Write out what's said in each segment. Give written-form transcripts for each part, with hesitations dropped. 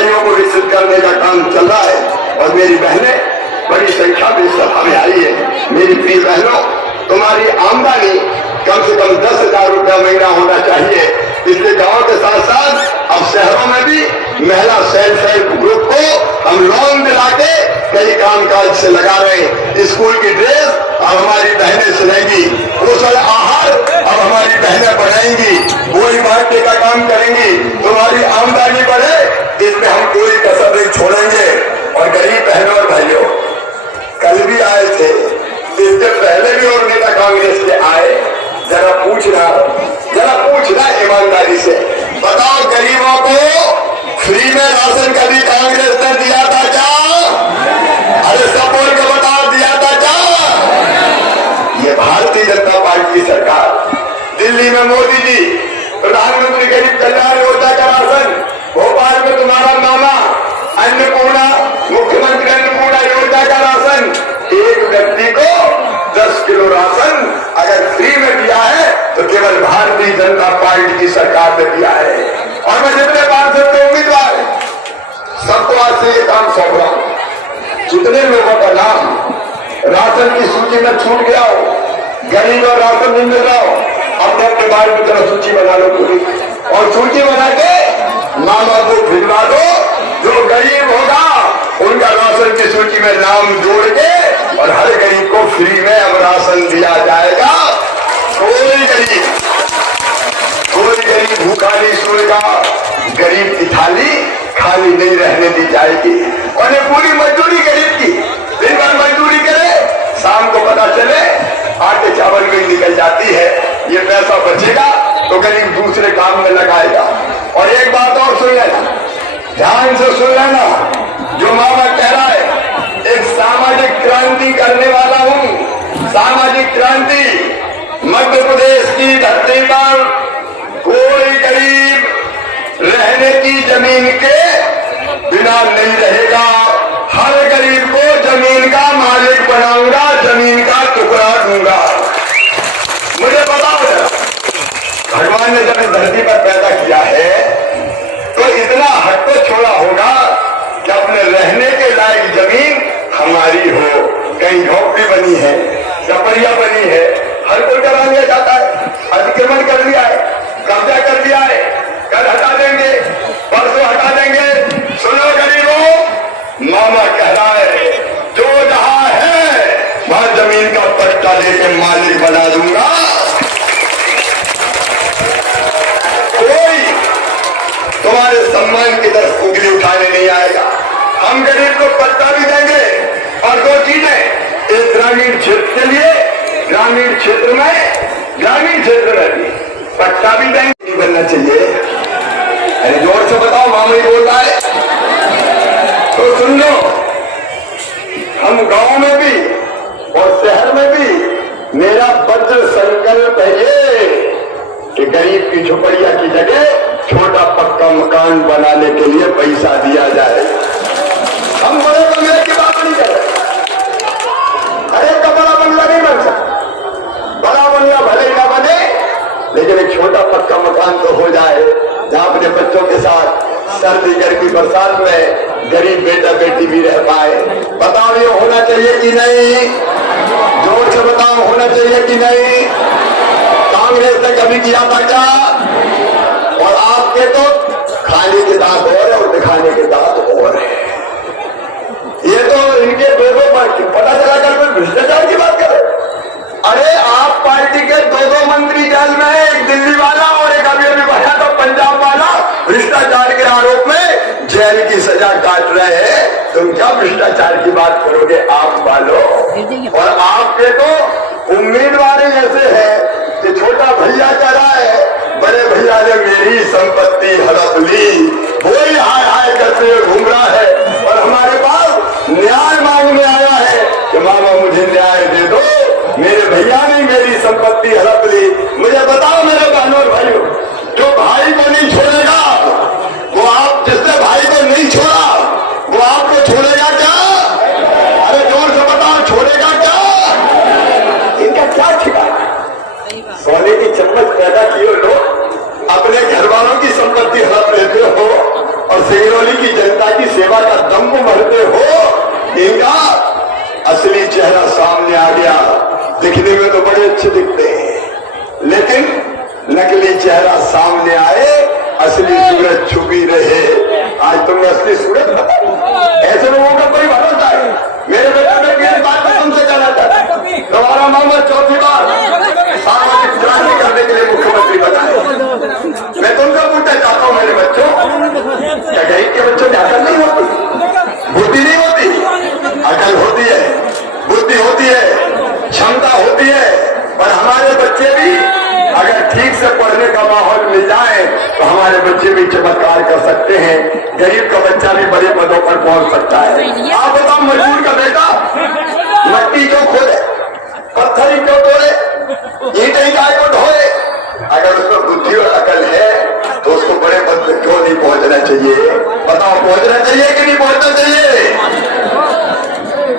बीमारियों को विकसित करने का काम चल रहा है। और मेरी बहनें बड़ी संख्या में सभा में आई है। मेरी प्रिय बहनों, तुम्हारी आमदनी कम से कम 10,000 रुपया महीना होना चाहिए। इसलिए गांव के साथ साथ अब शहरों में भी महिला सेल्फ हेल्प ग्रुप को हम लोन दिला के कई कामकाज से लगा रहे हैं। स्कूल की ड्रेस अब हमारी बहनें सिलेंगी, पोषण आहार अब हमारी बहनें बनाएंगी, बोरी बांटने का काम करेंगी। तुम्हारी आमदनी बढ़े, इसमें हम कोई कसर नहीं छोड़ेंगे। और गरीब बहनों और भाइयों, कल भी आए थे, इससे पहले भी और नेता कांग्रेस के आए। जरा पूछना ईमानदारी से बताओ, गरीबों को फ्री में राशन कभी कांग्रेस ने दिया था क्या? अरे सब बोल के बताओ, दिया था क्या? ये भारतीय जनता पार्टी की सरकार, दिल्ली में मोदी जी प्रधानमंत्री गरीब कल्याण योजना का राशन, भोपाल में तुम्हारा मामा अन्नपूर्णा, मुख्यमंत्री अन्नपूर्णा योजना का राशन, एक व्यक्ति को 10 किलो राशन अगर फ्री में दिया है तो केवल भारतीय जनता पार्टी की सरकार ने दिया है। और मैं जितने पार्षद के उम्मीदवार सबको आज से ये काम सौंप रहा हूं, जितने लोगों का नाम राशन की सूची में छूट गया हो, गरीब और राशन नहीं मिल रहा हो, अपने अपने बारे में तरह सूची बना लो पूरी, और सूची बना के मामा को भिजवा दो। जो गरीब होगा उनका राशन की सूची में नाम जोड़ के और हर गरीब को फ्री में अब राशन दिया जाएगा। कोई गरीब भूखा नहीं सोएगा, गरीब की थाली खाली नहीं रहने दी जाएगी। और ये पूरी मजदूरी गरीब की, दिन भर मजदूरी करे, शाम को पता चले आटे चावल में निकल जाती है। ये पैसा बचेगा तो गरीब दूसरे काम में लगाएगा। और एक बात और सुन लेना, ध्यान से सुन लेना, जो मामा कह रहा है, एक सामाजिक क्रांति करने वाला हूं। सामाजिक क्रांति, मध्य प्रदेश की धरती पर कोई गरीब रहने की जमीन के बिना नहीं रहेगा। हर गरीब को जमीन का मालिक बनाऊंगा, जमीन का टुकड़ा दूंगा। मुझे बताओ जरा, भगवान ने जब इस धरती पर पैदा किया है तो इतना हक तो छोड़ा होगा कि अपने रहने के लायक जमीन हमारी हो। कहीं झोपड़ी बनी है, झपड़िया बनी है, हर कोई करा लिया जाता है, अतिक्रमण कर लिया है, कब्जा कर लिया है, कल हटा देंगे, परसों हटा देंगे। सुनो गरीबों, मामा कह रहा है जो जहां है वहां जमीन का पट्टा लेके मालिक बना दूंगा। कोई तुम्हारे सम्मान की तरफ उंगली उठाने नहीं आएगा। हम गरीब को पट्टा भी देंगे और दो चीजें, एक ग्रामीण क्षेत्र के लिए, ग्रामीण क्षेत्र में भी पट्टा भी देंगे। नहीं बनना चाहिए। अरे जोर से बताओ, मामा ही बोल रहा है तो सुन लो। हम गांव में भी और शहर में भी मेरा वज्र संकल्प है ये कि गरीब की झोपड़िया की जगह छोटा पक्का मकान बनाने के लिए पैसा दिया जाए। हम बड़े बंगले की बात नहीं कर रहे। अरे का बड़ा बंगला नहीं बन सकता, बड़ा बंगला भले ही ना बने, लेकिन एक छोटा पक्का मकान तो हो जाए जहां अपने बच्चों के साथ सर्दी गर्मी बरसात में गरीब बेटा बेटी भी रह पाए। बताओ ये होना चाहिए कि नहीं? जोर से बताओ, होना चाहिए कि नहीं? कांग्रेस ने कभी किया था क्या? और आपके तो खाने के दांत और है और दिखाने के दांत और है। ये तो इनके दो पता चला कर कोई भ्रष्टाचार की बात करे। अरे आप पार्टी के दो मंत्री जेल में है, एक दिल्ली वाला और एक अभी बना तो पंजाब वाला, भ्रष्टाचार के आरोप में जेल की सजा काट रहे हैं। तुम क्या भ्रष्टाचार की बात करोगे आप वालों? और आपके तो उम्मीदवार ऐसे है कि छोटा भैया कह रहा है बड़े भैया ने मेरी संपत्ति हड़प ली, वही हाय हाय करते हुए घूम रहा है। और हमारे पास न्याय मांगने आया है कि मामा मुझे न्याय दे दो, मेरे भैया ने मेरी संपत्ति हड़प ली। मुझे बताओ मेरे बहनों और भाइयों, जो भाई को नहीं छोड़ेगा वो आप, जिसने भाई को नहीं छोड़ा वो आपको छोड़ेगा क्या? अरे जोर से बताओ, छोड़ेगा क्या? इनका क्या ठिकाना? सोने की चम्मच पैदा किए लोग अपने घर वालों की संपत्ति हड़प लेते हो और और सिंगरौली की जनता की सेवा का दम्भ भरते हो, इनका असली चेहरा सामने आ गया। दिखने में तो बड़े अच्छे दिखते हैं, लेकिन नकली चेहरा सामने आए, असली सूरत छुपी रहे। आज तुमने असली सूरत बताई। ऐसे लोगों का कोई भरोसा है? मेरे बेटे में मेरी बात को तुमसे कहना चाहता है, तुम्हारा मामा चौथी बार सामाजिक क्रांति करने के लिए मुख्यमंत्री बनाए। मैं तुमसे पूछना चाहता हूँ मेरे बच्चों, क्या गरीब के बच्चों की अकल नहीं होती, बुद्धि नहीं होती? अकल होती है, बुद्धि होती है, क्षमता होती है, पर हमारे बच्चे भी अगर ठीक से पढ़ने का माहौल मिल जाए तो हमारे बच्चे भी चमत्कार कर सकते हैं। गरीब का बच्चा भी बड़े पदों पर पहुंच सकता है। आप बताओ, मजदूर का बेटा मट्टी क्यों खोदे, पत्थर ही क्यों तोड़े, ईंटें ही काय को ढोए? अगर उसमें बुद्धि और अकल है तो उसको बड़े पद पर क्यों नहीं पहुंचना चाहिए? बताओ, पहुंचना चाहिए कि नहीं पहुंचना चाहिए?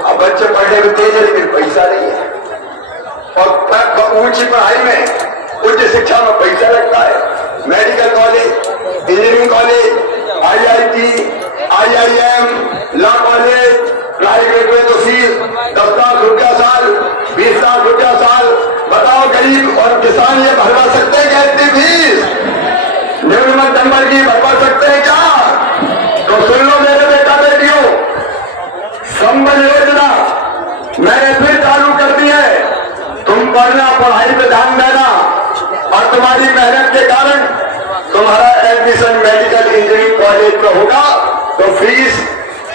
अब बच्चे पढ़ने में तेज है लेकिन पैसा नहीं है, और ऊंची पढ़ाई में, उच्च शिक्षा में पैसा लगता है। Medical college, engineering college, IIT, IIM, law college, private में तो फीस 10 लाख रुपया साल, 20 लाख रुपया साल। बताओ, गरीब और किसान ये भरवा सकते हैं क्या इतनी फीस? न्यूनतम नंबर की भरवा सकते हैं क्या? तो सुन लो मेरे बेटा बेटियों, संबल योजना मैंने फिर चालू कर दी है। तुम पढ़ना, पढ़ाई पे ध्यान देना, और तुम्हारी मेहनत के कारण तुम्हारा एडमिशन मेडिकल इंजीनियरिंग कॉलेज में होगा तो फीस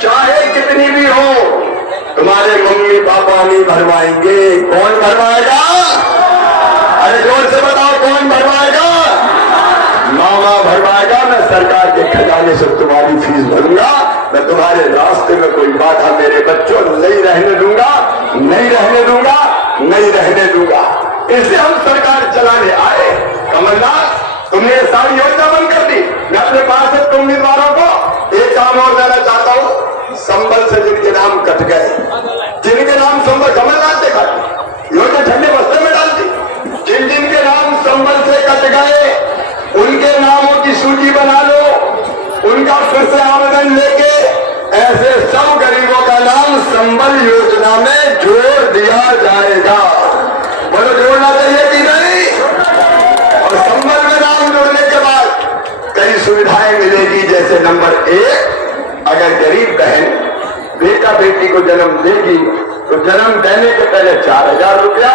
चाहे कितनी भी हो तुम्हारे मम्मी पापा नहीं भरवाएंगे। कौन भरवाएगा? अरे जोर से बताओ, कौन भरवाएगा? मामा भरवाएगा। मैं सरकार के खजाने से तुम्हारी फीस भरूंगा। मैं तुम्हारे रास्ते में कोई बाधा मेरे बच्चों नहीं रहने दूंगा, नहीं रहने दूंगा, नहीं रहने दूंगा। इससे हम सरकार चलाने आए। कमलनाथ, तुमने सारी योजना बंद कर दी। मैं अपने पास से उम्मीदवारों को एक काम और देना चाहता हूँ, संबल से जिनके नाम कट गए, जिनके नाम संबल, कमलनाथ ने काट योजना ठंडे बस्ते में डाल दी। जिन जिनके नाम संबल से कट गए उनके नामों की सूची बना लो, उनका फिर से आवेदन लेके ऐसे सब गरीबों का नाम संबल योजना में जोड़ दिया जाएगा। बोलो, जोड़ना चाहिए कि नहीं? और संबल में नाम जोड़ने के बाद कई सुविधाएं मिलेगी। जैसे नंबर 1, अगर गरीब बहन बेटा बेटी को जन्म देगी तो जन्म देने के पहले 4,000 रुपया,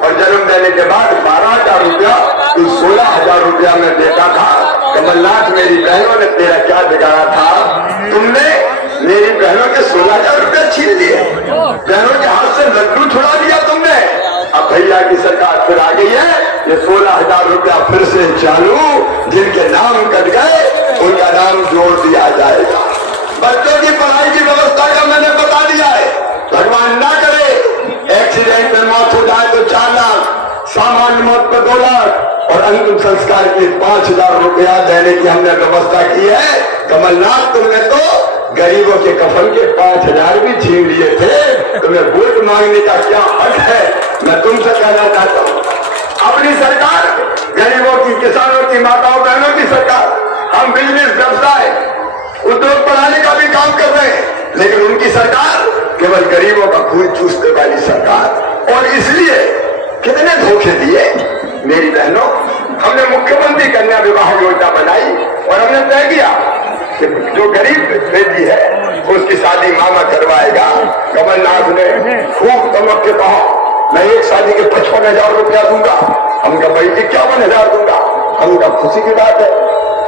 और जन्म देने के बाद 12,000 रुपया, तो 16,000 रुपया में देता था। कमलनाथ, मेरी बहनों ने तेरा क्या बिगाड़ा था? तुमने मेरी बहनों के 16,000 रुपया छीन लिए, बहनों के हाथ से लड्डू छुड़ा दिया तुमने। अब भैया की सरकार फिर आ गई है, ये 16,000 रुपया फिर से चालू। जिनके नाम कट गए उनका नाम जोड़ दिया जाएगा। बच्चों की पढ़ाई की व्यवस्था का मैंने बता दिया है। भगवान ना करे एक्सीडेंट में मौत हो जाए तो 4 लाख, सामान्य मौत पर 2 लाख, और अंतिम संस्कार के 5,000 रुपया देने की हमने व्यवस्था की है। कमलनाथ, तुमने तो गरीबों के कफन के 5,000 भी छीन लिए थे। तुम्हें वोट मांगने का क्या हक है? मैं तुमसे कहना चाहता हूँ, अपनी सरकार गरीबों की, किसानों की, माताओं बहनों की सरकार। हम बिजनेस, व्यवसाय, उद्योग बढ़ाने का भी काम कर रहे हैं, लेकिन उनकी सरकार केवल गरीबों का खून चूसने वाली सरकार। और इसलिए कितने धोखे दिए मेरी बहनों। हमने मुख्यमंत्री कन्या विवाह योजना बनाई और हमने तय किया कि जो गरीब बेटी है उसकी शादी मामा करवाएगा। कमलनाथ ने खूब चमक के कहा, मैं एक शादी के 55,000 रुपया दूंगा। हमका भाई 51,000 दूंगा। हमका खुशी की बात है।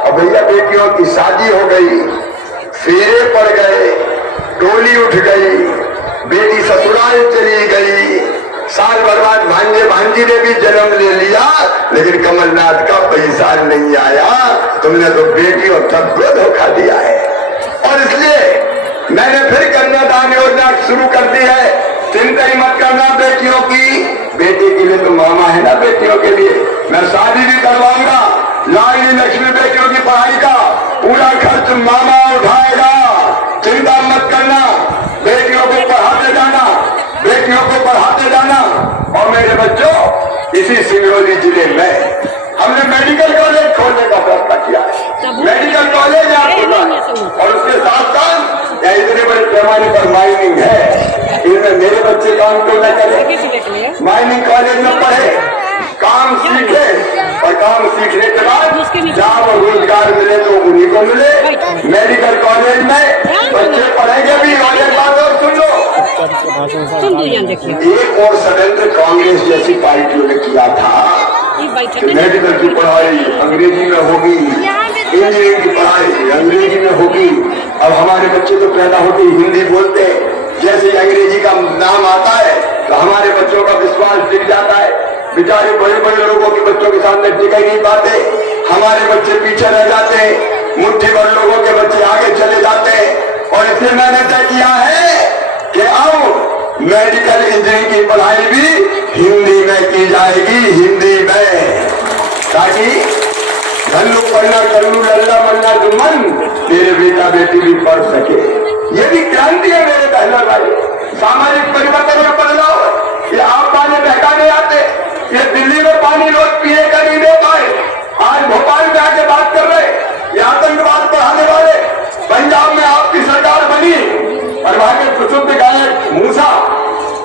अब भैया बेटियों की शादी हो गई, फेरे पड़ गए, डोली उठ गई, बेटी ससुराल चली गई, साल भर बाद भांजे भांजी ने भी जन्म ले लिया, लेकिन कमलनाथ का पैसा नहीं आया। तुमने तो बेटियों तक को धोखा दिया है। और इसलिए मैंने फिर कन्यादान योजना शुरू कर दी है। चिंता ही मत करना बेटियों की। बेटी के लिए तो मामा है ना, बेटियों के लिए मैं शादी भी करवाऊंगा। लाडली लक्ष्मी बेटियों की पढ़ाई का पूरा खर्च मामा उठाएगा। चिंता मत करना, बेटियों को पढ़ाते जाना, बेटियों को पढ़ाते जाना। और मेरे बच्चों, इसी सिंगरौली जिले में हमने मेडिकल कॉलेज खोलने का फैसला किया है। मेडिकल कॉलेज यहाँ खोला है और उसके साथ साथ यहाँ इतने बड़े पैमाने पर माइनिंग है, इनमें मेरे बच्चे काम क्यों न करें? माइनिंग कॉलेज में पढ़े, काम सीखे और काम सीखने के बाद जहाँ रोजगार मिले तो उन्हीं को मिले। मेडिकल कॉलेज में बच्चे पढ़ेंगे भी। और एक बात और सुन लो, एक और षड्यंत्र कांग्रेस जैसी पार्टियों ने किया था कि मेडिकल की पढ़ाई अंग्रेजी में होगी, इंजीनियरिंग की पढ़ाई अंग्रेजी में होगी। अब हमारे बच्चे तो पैदा होते ही हिंदी बोलते हैं, जैसे अंग्रेजी का नाम आता है तो हमारे बच्चों का विश्वास टिक जाता है। बेचारे बड़े बड़े लोगों के बच्चों के सामने टिक ही नहीं पाते, हमारे बच्चे पीछे रह जाते हैं, मुट्ठी भर लोगों के बच्चे आगे चले जाते हैं। और इसलिए मैंने तय किया है कि अब मेडिकल इंजीनियरिंग की पढ़ाई भी हिंदी में की जाएगी, हिंदी में, ताकि धन्नु पढ़ना कल्लू लल्ला मन्ना जुम्मन तेरे बेटा बेटी भी पढ़ सके। ये भी क्रांति है मेरे बहनों भाई, सामाजिक परिवर्तन में बदलाव है। ये आप पानी बहका नहीं आते, ये दिल्ली में पानी लोग पिए का नहीं दे पाए, आज भोपाल में आके बात कर रहे, ये आतंकवाद बढ़ाने वाले। पंजाब में आपकी सरकार बनी और वहां के प्रसिद्ध गायक मूसा,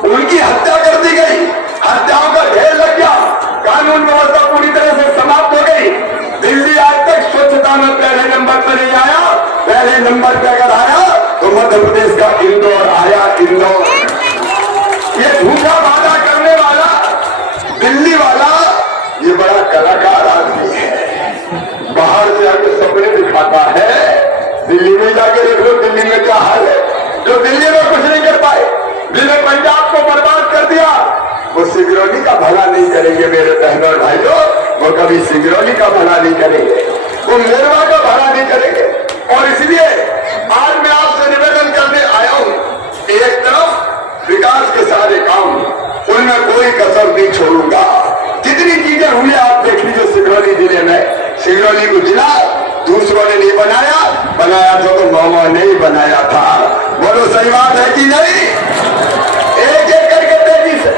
उनकी हत्या कर दी गई, हत्याओं का ढेर लग गया, कानून व्यवस्था पूरी तरह से समाप्त हो गई। दिल्ली आज तक स्वच्छता में पहले नंबर पर नहीं आया, पहले नंबर पर अगर आया तो मध्य प्रदेश का इंदौर आया, इंदौर। ये झूठा वादा करने वाला दिल्ली वाला ये बड़ा कलाकार आदमी है, बाहर से आके सपने दिखाता है। दिल्ली में जाके देख लो दिल्ली में क्या हाल है, जो दिल्ली में कुछ नहीं कर पाए, जिन्हें पंजाब को बर्बाद कर दिया, वो सिंगरौली का भला नहीं करेंगे मेरे बहनों और भाइयों, वो कभी सिंगरौली का भला नहीं करेंगे, वो मेरवा का भला नहीं करेंगे। और इसलिए आज मैं आपसे निवेदन करने आया हूं, एक तरफ विकास के सारे काम, उनमें कोई कसर नहीं छोड़ूंगा। जितनी चीजें हुई आप देख लीजिए सिंगरौली जिले में, सिंगरौली को जिला दूसरों ने नहीं बनाया, बनाया तो मामा ने ही बनाया था। बोलो सही बात है कि नहीं? एक एक करके तेजी से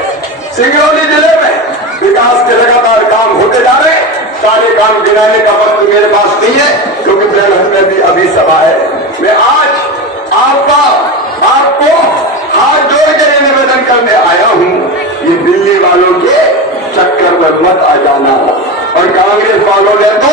सिंगरौली जिले में विकास के लगातार काम होते जा रहे। सारे काम गिनाने का वक्त मेरे पास नहीं है क्योंकि प्रहलाद में भी अभी सभा है। मैं आज आपको हाथ जोड़ के निवेदन करने आया हूं, ये दिल्ली वालों के चक्कर में मत आ जाना। और कांग्रेस वालों ने तो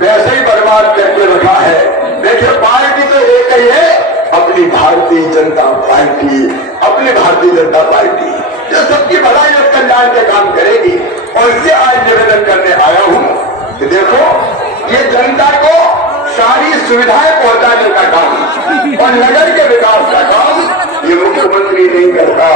वैसे ही बर्बाद करके रखा है। देखिए पार्टी तो एक ही है, अपनी भारतीय जनता पार्टी, अपनी भारतीय जनता पार्टी जो सबकी भलाई और कल्याण के काम करेगी। और इससे आज निवेदन करने आया हूं कि देखो ये जनता को सारी सुविधाएं पहुंचाने का काम और नगर के विकास का काम ये मुख्यमंत्री नहीं करता,